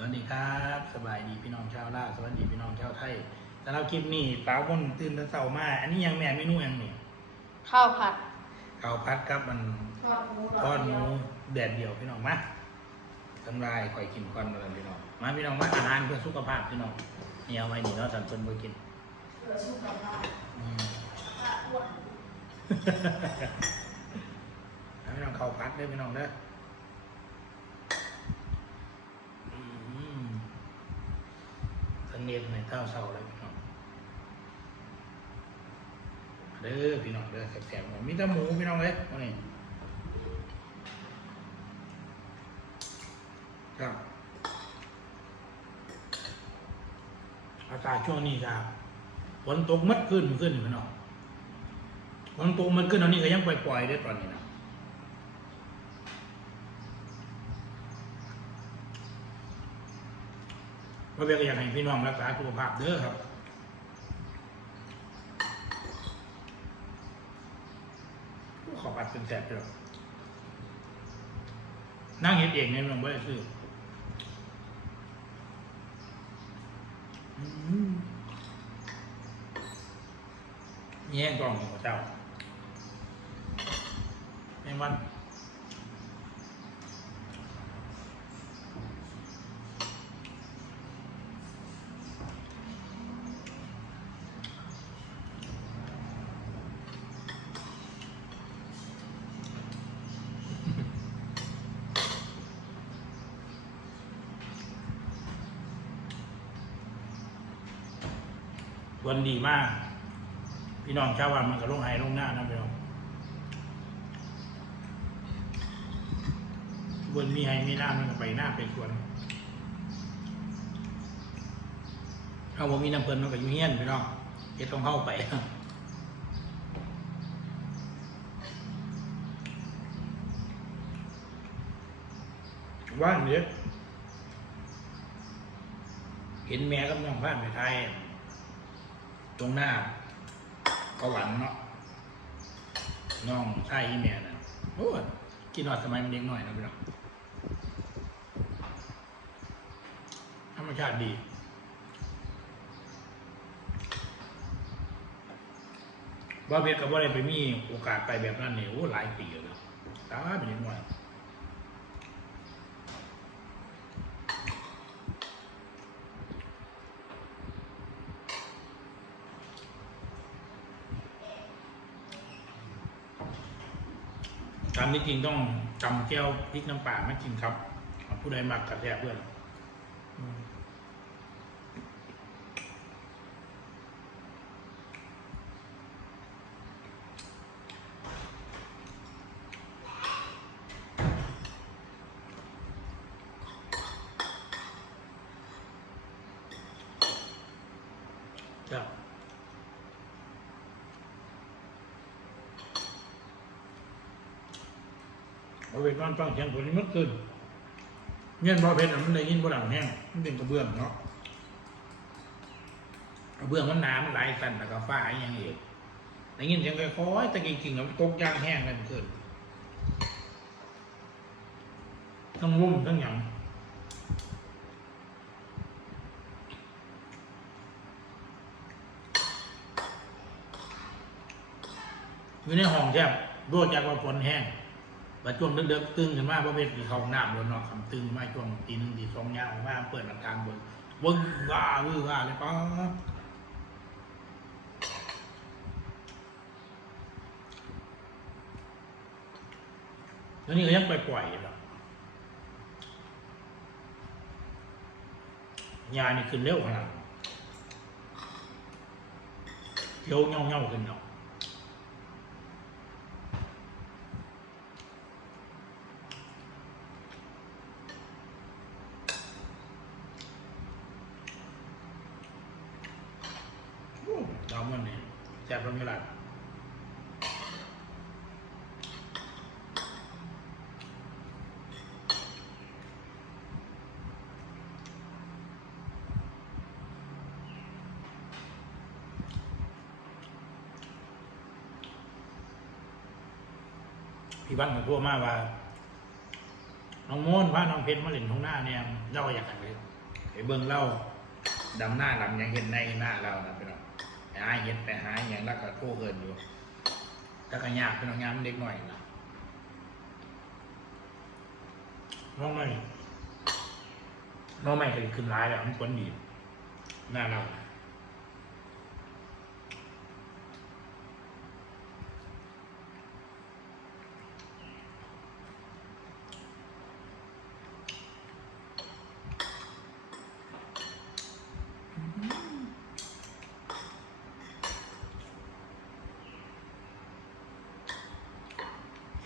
วัสดีครับ สบายดีพี่น้องชาวลาวสวัสดีพี่น้องชาวไทยสำหรับคลิปนี้สาวบนตื่นแต่เช้ามา อันนี้ยังแม่เมนูยังนี่ข้าวผัดข้าวพัดครับมันทอดหมูทอดหมูแดดเดียวพี่น้องมาทำลายคอยกินก่อนมาเลยพี่น้องมาพี่น้องมาอาหารเพื่อสุขภาพพี่น้องนี่เอาไว้นี่เนาะสันเพิ่นบ่กินเพื่อสุขภาพอืมป้าอ้วนเอาพี่น้องข้าวพัดเด้อพี่น้องเด้ออืมทั้ง เนียนในเท้าเศร้าเลยพี่น้องเด้อพี่น้องเด้อแซ่บๆมีแต่หมูพี่น้องเลยวันนี้ครับอากาศช่วงนี้ครับฝนตกมัดขึ้นขึ้นพี่น้องฝนตกมัดขึ้นตอนนี้ก็ยังปล่อยๆได้ตอนนี้นะเพ ราะเบลก็อยากให้พี่น้องรักษาสุขภาพเด้อครับขอปัดเป็นแสบไปหรอกนั่งเห็ดเองเนี่ยมันไม่ได้ซื้อแย่งกล่องของเจ้าแม่งมัน วันดีมาก พี่น้องชาววันมันก็ลงไห้ลงหน้านะพี่น้องบนมีไห้มีหน้ามันก็ไปหน้าไปสวนเอาว่มีน้ำเพลินมันก็อยู่เฮียนพี่น้องเฮ็ดต้องเข้าไปว่านเนี้ยเห็นแม่กับน้องบ้านไปไทย ตรงหน้าก็หวันเนาะน้องใช่อีแม่นะโอ้ยกินหอดสมัยมันเด็กหน่อยนะพี่น้องธรรมชาติดีบ่าวเพชรกับว่าอะไรไปมีโอกาสไปแบบนั้นเนี่ยโอ้หลายปีแล้วตาเป็นเด็กห ทำนี่จริงต้องจำแก้วพริกน้ำปลามากินครับ ผู้ใดมากกับแทกเพื่อน เอาไปนอนฟังเสียงฝนนี่มันขึ้นเงี้ยบ่เพชรน่ะมันได้ยินบ่ดังแห้งมันเป็นกระเบื้องเนาะกระเบื้องมันหนามันหลายสันแต่ก็ฟ้าอหยังอีกได้ยินเสียงค่อยๆแต่จริงๆแล้วมันตกยางแห้งกันขึ้นทั้งวุ่มทั้งหยังอยู่ในห้องแช่โรดจากว่าฝนแห้ง ว่าช่วงเด็กๆตึงขึ้นมากเพราะเป็นที่เขาห้องน้ำบนเนาะคำตึงมากช่วงตีหนึ่งตีสองยาวมาเปิดอากลารบนวึ้งว่าาวื้อว่าเลยป้าแล้วนี่ก็ยังปล่อยอยู่หรอกยานี่ขึ้นเร็วขนาดเขียวเงาเงาๆขึ้นเนาะ ดาวมันนี่ แซ่บแล้วไม่หลับพี่บ้านของพวกมาว่า น้องโมนว่าน้องเพชรมาเล่นท้องหน้าเนี่ยเราอยากกันเลยเบิ่งเล่าดำหน้าดำยังเห็นในหน้าเรานะ หาเห็ดไปหาอยังแล้วก็โทเกินอยู่ถ้าก็ยากเป็น้องยามเด็กหน่อยนะน้องไม่น้องไม่เคยขึ้นร้ายแล้วมันควรดีหน้าเรา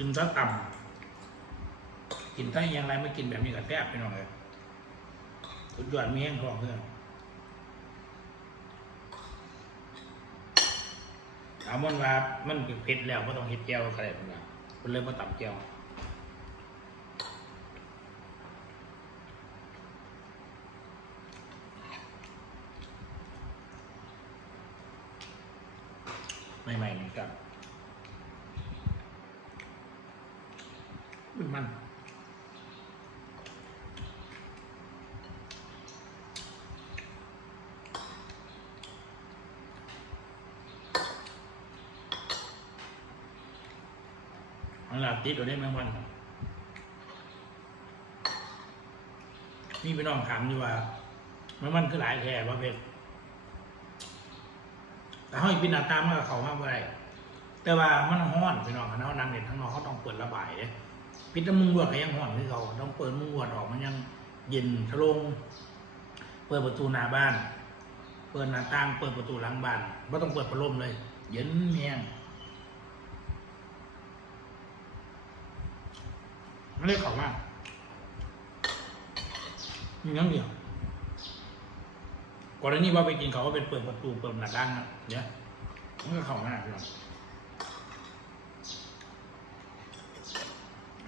กินซะต่ำกินได้อยังไรไม่กินแบบนี้กับแทบไปหน่อยสุดยอดมีแห้งทองเพื่อนเอามันว่ามันเผ็ดแล้วก็ต้องเห็ดแก้วอะไรเป็นว่าคนเลยมาตับแก้วใหม่ๆนี่ครับมัน มันอันหลับติดตัวได้แมงวันนี่พี่น้องถามอยู่ว่าแมงวันคือหลายแค่ว่าเพชรแต่ห้อยปินาตามมันกับเขามากไปแต่ว่ามันห้อนพี่น้องเขานั่งเด่นทั้งนอกเขาต้องเปิดระบายเลย ปิดน้ำมุงรวดก็ยังห่อนที่เขาต้องเปิดมุงรวดออกมันยังเย็นทะลงเปิดประตูหน้าบ้าน เปิดหน้าต่างเปิดประตูหลังบ้านไม่ต้องเปิดพัดลมเลย เย็นแห้งไม่ได้เขอมากมีน้ำเดียวก่อนหน้านี้ว่าไปกินเขาก็เป็นเปิดประตูเปิดหน้าต่างเนี่ยมันก็เข้ามากเลย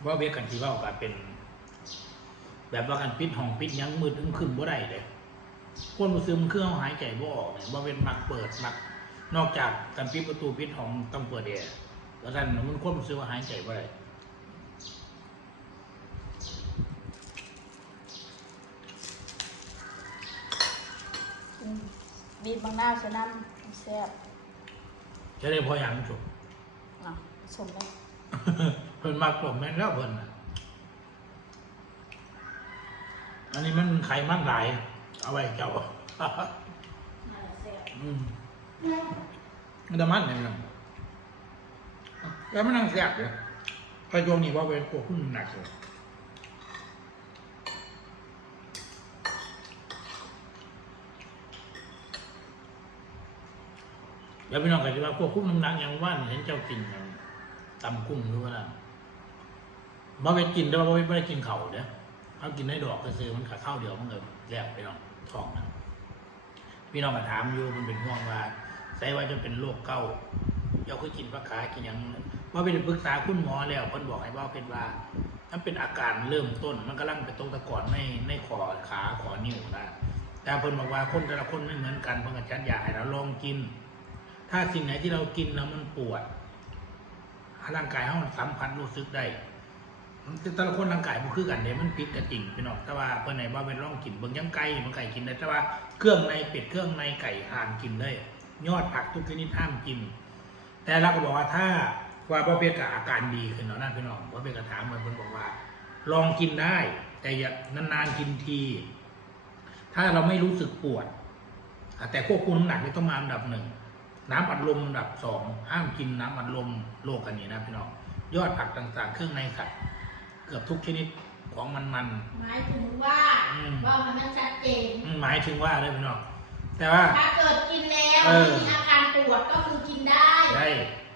ว่าเวียกันที่ว่าโอกาสเป็น แบบว่าการปิดห้องปิดหยังมืดอึ้งขึ้นบ่ได้เลยคนรู้สึกมันเครื่องหายใจบ่ออกเนี่ยว่าเป็นมักเปิดมัก นอกจากการปิดประตูปิดห้องต้องเปิดแอร์แล้วท่านมันคนรู้สึกว่าหายใจบ่ได้อืมบีบบางหน้าใส่น้ำแซ่บจะได้พออย่างจบอะสมเลย เพิ่นมักผมแม่นแล้วเพิ่นน่ะอันนี้มันไขมันหลาย เอาไว้เจ้าน่าแซ่บอืมมันจะมันเนี่ยมันแล้วมันนั่งแซ่บเลยพอโยมนี่ว่าเป็นพวกขึ้นหนักเลยแล้วพี่น้องก็จะว่าพวกคุ้มน้ำหนักอย่างว่านเห็นเจ้ากินกันตำกุ้งหรือว่าอะไร บ่ไปกินแต่ว่าบ่ไปไม่ได้กินเข่าวเด้อเขากินได้ดอกก็ซื้อมันขาข้าวเดียวมันก็แซ่บไปน้องท้องนะพี่น้องมาถามอยู่มันเป็นห่วงว่าใส่ว่าจะเป็นโรคเก้าเจ้าคือกินผักขากินหยังว่าเป็นปรึกษาคุณหมอแล้วเพิ่นบอกให้ว่าเป็นว่ามันเป็นอาการเริ่มต้นมันกำลังเป็นตรงตะกอนในในขอขาขอนิ้วนะแต่เพิ่นบอกว่าคนแต่ละคนไม่เหมือนกันเพิ่นก็จัดยาให้เราลองกิน ถ้าสิ่งไหนที่เรากินแล้วมันปวดร่างกายเขามันสัมผัสรู้สึกได้ แต่ละคนร่างกายมันคือกันเนี่ยมันผิดกันจริงพี่น้องแต่ว่าเพื่อนไหนว่าเป็นร่องกินเบิ่งยังไก่มันไก่กินได้แต่ว่าเครื่องในเป็ดเครื่องในไก่ห่านกินได้ยอดผักทุกชนิดห้ามกิน แต่เราก็บอกว่าถ้าว่าพ่อเพียกอาการดีขึ้นเนาะนะพี่น้องพ่อเพียกถามเหมือนคนบอกว่า ลองกินได้ แต่อย่านานๆกินที ถ้าเราไม่รู้สึกปวด แต่ควบคุมน้ำหนักนี่ต้องมาอันดับหนึ่งน้ำอัดลมอันดับสองห้ามกินน้ำอัดลมโลกอันนี้นะพี่น้องยอดผักต่างๆ เครื่องในสัตว์ เกือบทุกชนิดของมันมันหมายถึงว่าอืมว่ามันไม่ชัดเจนๆอืมหมายถึงว่าเลยพี่น้องแต่ว่า ถ้าเกิดกินแล้วเออมีอาการปวดก็คือกินได้ ได้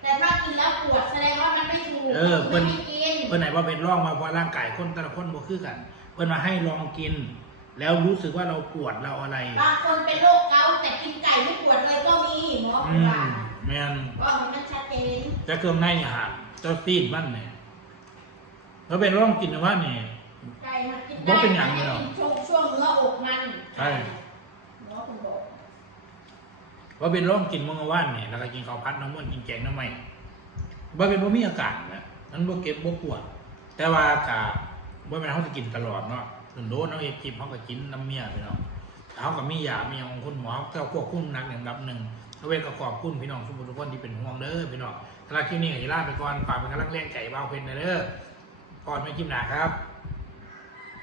แต่ถ้ากินแล้วปวดแสดงว่ามันไม่ถูกเออเพิ่ไม่น ให้กิน เพื่อนไหนว่าเป็นร่องมาเพราะร่างกายคนแต่ละคนบ่คือกัน เพื่อนมาให้ลองกิน แล้วรู้สึกว่าเราปวดเราอะไร บางคนเป็นโรคเกาต์แต่กินไก่ไม่ปวดเลยก็มีหมออืบอกมว่าแม่นว่ามันไม่ชัดเจนจะเครื่องในอาหารเจ้าตีนบ้านเนี่ย แล้วเป็นร่องกินนะว่านี่ ไก่มันกินได้บอกเป็นอย่างเลยเหรอ ช่วงช่วงเนื้ออกมันใช่หมอคุณบอกว่าเป็นร่องกินมังว่านเนี่ยแล้วก็กินข้าวพัดน้ำมันกินแกงน้ำไม่ว่าเป็นพบ่มีอากาศนะนั้นพวกเก็บพวกปวด แต่ว่ากะว่าเป็นเขาจะกินตลอดเนาะส่วนโดนเขาเองกินเขาก็กินน้ำเมียพี่น้องเขาก็มียามีของคุณหมอเจ้าควบคุมหนักอย่ารับหนึ่งเวทก็ขอบคุณพี่น้องทุกคนที่เป็นห่วงเด้อพี่น้องสำหรับคลิปนี้ก็จลาไปก่อนฝากเป็นกำลังแรงใจเบาเพนเด้อ ก่อนไม่คลิมหนาครับ